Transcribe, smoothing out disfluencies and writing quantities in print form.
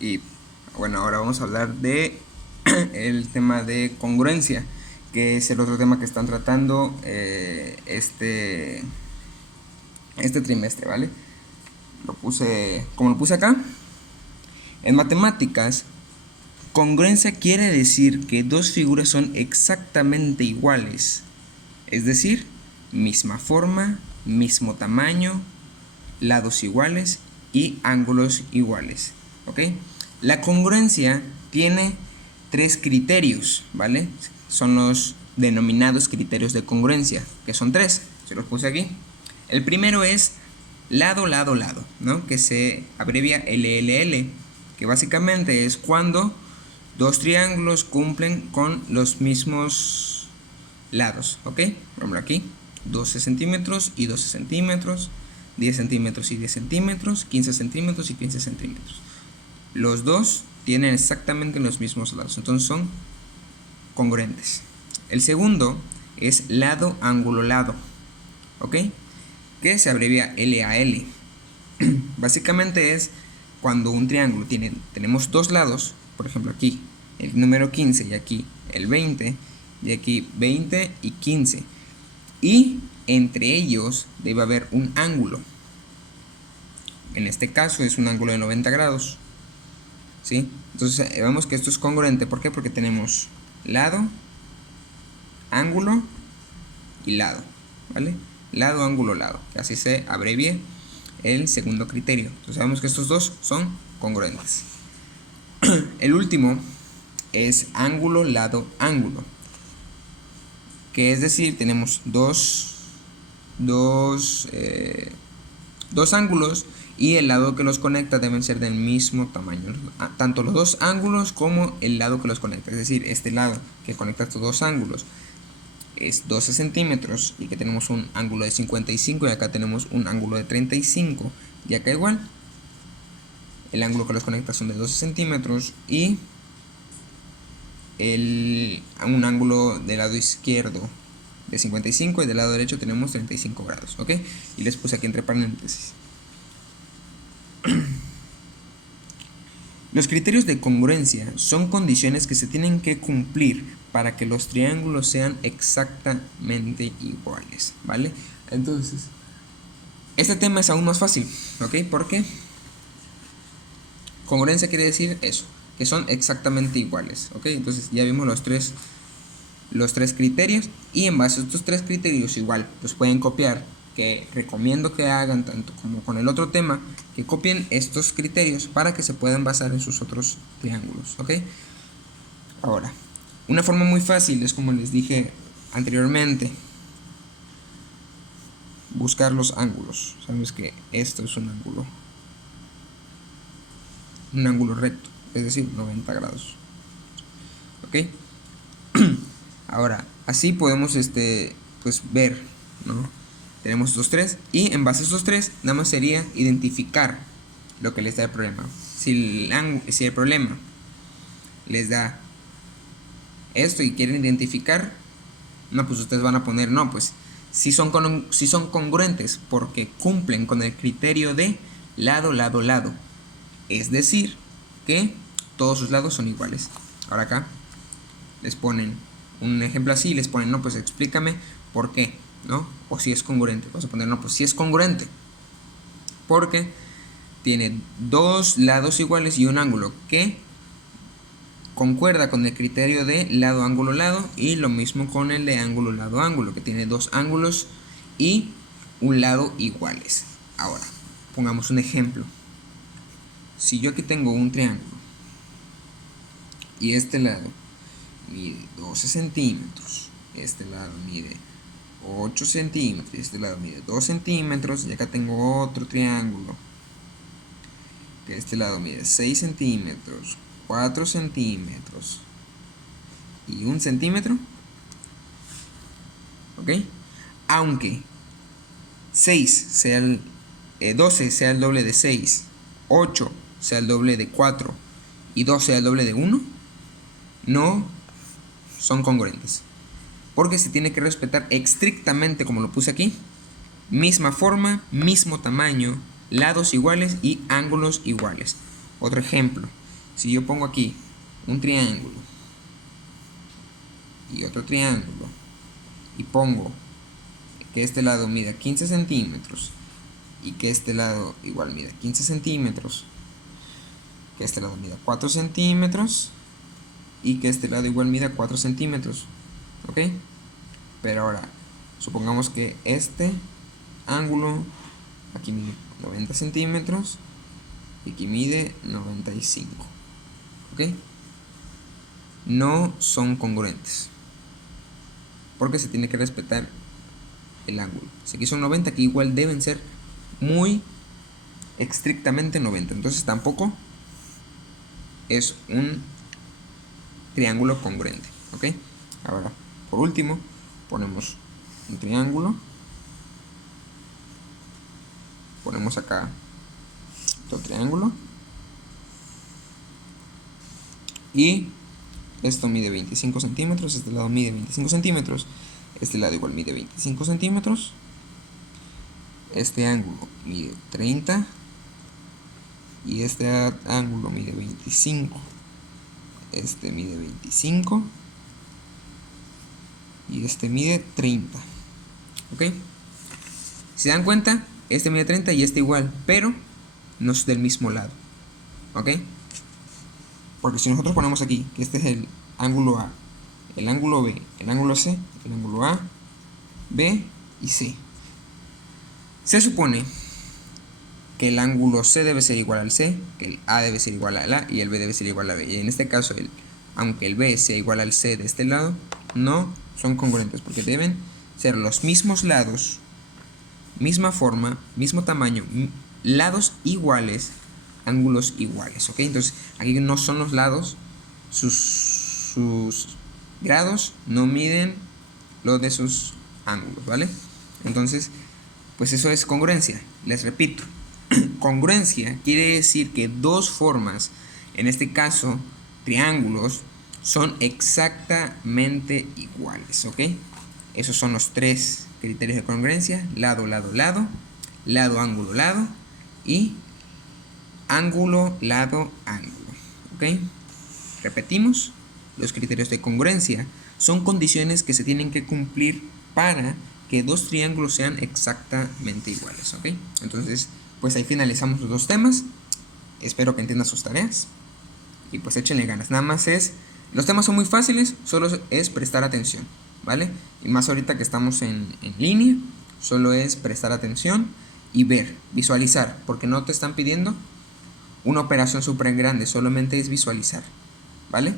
Y bueno, ahora vamos a hablar de el tema de congruencia, que es el otro tema que están tratando este trimestre, ¿vale? Como lo puse acá. En matemáticas, congruencia quiere decir que dos figuras son exactamente iguales, es decir, misma forma, mismo tamaño, lados iguales y ángulos iguales, ¿ok? La congruencia tiene tres criterios, ¿vale? Son los denominados criterios de congruencia, que son tres, se los puse aquí. El primero es lado, lado, lado, ¿no? Que se abrevia LLL, que básicamente es cuando dos triángulos cumplen con los mismos lados, ¿ok? Por ejemplo aquí, 12 centímetros y 12 centímetros, 10 centímetros y 10 centímetros, 15 centímetros y 15 centímetros. Los dos tienen exactamente los mismos lados, entonces son congruentes. El segundo es lado, ángulo, lado, ¿ok? Que se abrevia LAL. Básicamente es cuando un triángulo tenemos dos lados, por ejemplo aquí el número 15 y aquí el 20, y aquí 20 y 15, y entre ellos debe haber un ángulo. En este caso es un ángulo de 90 grados, ¿sí? Entonces vemos que esto es congruente. ¿Por qué? Porque tenemos lado, ángulo y lado, ¿vale? Lado, ángulo, lado, que así se abrevie el segundo criterio. Entonces sabemos que estos dos son congruentes. El último es ángulo, lado, ángulo, que es decir, tenemos dos ángulos y el lado que los conecta deben ser del mismo tamaño, tanto los dos ángulos como el lado que los conecta. Es decir, este lado que conecta estos dos ángulos es 12 centímetros y que tenemos un ángulo de 55, y acá tenemos un ángulo de 35, y acá igual el ángulo que los conecta son de 12 centímetros y un ángulo del lado izquierdo de 55 y del lado derecho tenemos 35 grados, ¿ok? Y les puse aquí entre paréntesis. Los criterios de congruencia son condiciones que se tienen que cumplir para que los triángulos sean exactamente iguales, ¿vale? Entonces, este tema es aún más fácil, ¿ok? Porque congruencia quiere decir eso, que son exactamente iguales, ¿ok? Entonces ya vimos los tres criterios, y en base a estos tres criterios igual los pueden copiar, que recomiendo que hagan tanto como con el otro tema, que copien estos criterios para que se puedan basar en sus otros triángulos, ¿ok? Ahora, una forma muy fácil es, como les dije anteriormente, buscar los ángulos. Sabes que esto es un ángulo recto, es decir, 90 grados, ¿ok? Ahora, así podemos pues ver, ¿no? Tenemos estos tres, y en base a estos tres nada más sería identificar lo que les da el problema. Si el problema les da esto y quieren identificar, no, pues ustedes van a poner, no, pues si son congruentes porque cumplen con el criterio de lado, lado, lado, es decir, que todos sus lados son iguales. Ahora acá les ponen un ejemplo así, les ponen, no, pues explícame por qué, ¿no? O si es congruente. Vamos a poner, no, pues si es congruente porque tiene dos lados iguales y un ángulo que concuerda con el criterio de lado, ángulo, lado, y lo mismo con el de ángulo, lado, ángulo, que tiene dos ángulos y un lado iguales. Ahora, pongamos un ejemplo. Si yo aquí tengo un triángulo y este lado mide 12 centímetros, este lado mide 8 centímetros, este lado mide 2 centímetros, y acá tengo otro triángulo que este lado mide 6 centímetros, 4 centímetros y 1 centímetro, ¿ok? Aunque 12 sea el doble de 6, 8 sea el doble de 4 y 2 sea el doble de 1, no son congruentes, porque se tiene que respetar estrictamente, como lo puse aquí, misma forma, mismo tamaño, lados iguales y ángulos iguales. Otro ejemplo, si yo pongo aquí un triángulo y otro triángulo y pongo que este lado mida 15 centímetros y que este lado igual mida 15 centímetros, que este lado mida 4 centímetros y que este lado igual mida 4 centímetros, ¿ok? Pero ahora, supongamos que este ángulo aquí mide 90 centímetros y aquí mide 95, ¿ok? No son congruentes, porque se tiene que respetar el ángulo. Si aquí son 90, aquí igual deben ser muy estrictamente 90, entonces tampoco es un triángulo congruente, ¿ok? Ahora, por último, ponemos un triángulo, ponemos acá otro triángulo y esto mide 25 centímetros, este lado mide 25 centímetros, este lado igual mide 25 centímetros, este ángulo mide 30 y este ángulo mide 25, este mide 25 y este mide 30, ¿ok? Si se dan cuenta, este mide 30 y este igual, pero no es del mismo lado, ¿ok? Porque si nosotros ponemos aquí que este es el ángulo A, el ángulo B, el ángulo C, el ángulo A, B y C, se supone que el ángulo C debe ser igual al C, que el A debe ser igual al A y el B debe ser igual a B. Y en este caso, aunque el B sea igual al C de este lado, no son congruentes porque deben ser los mismos lados, misma forma, mismo tamaño, lados iguales, ángulos iguales, ¿ok? Entonces aquí no son los lados, sus grados no miden lo de sus ángulos, ¿vale? Entonces, pues eso es congruencia. Les repito, congruencia quiere decir que dos formas, en este caso triángulos, son exactamente iguales, ¿ok? Esos son los tres criterios de congruencia: lado, lado, lado, lado, ángulo, lado y ángulo, lado, ángulo, ¿ok? Repetimos, los criterios de congruencia son condiciones que se tienen que cumplir para que dos triángulos sean exactamente iguales, ¿ok? Entonces, pues ahí finalizamos los dos temas. Espero que entiendan sus tareas y pues échenle ganas. Nada más los temas son muy fáciles, solo es prestar atención, ¿vale? Y más ahorita que estamos en línea, solo es prestar atención y ver, visualizar, porque no te están pidiendo una operación súper grande, solamente es visualizar, ¿vale?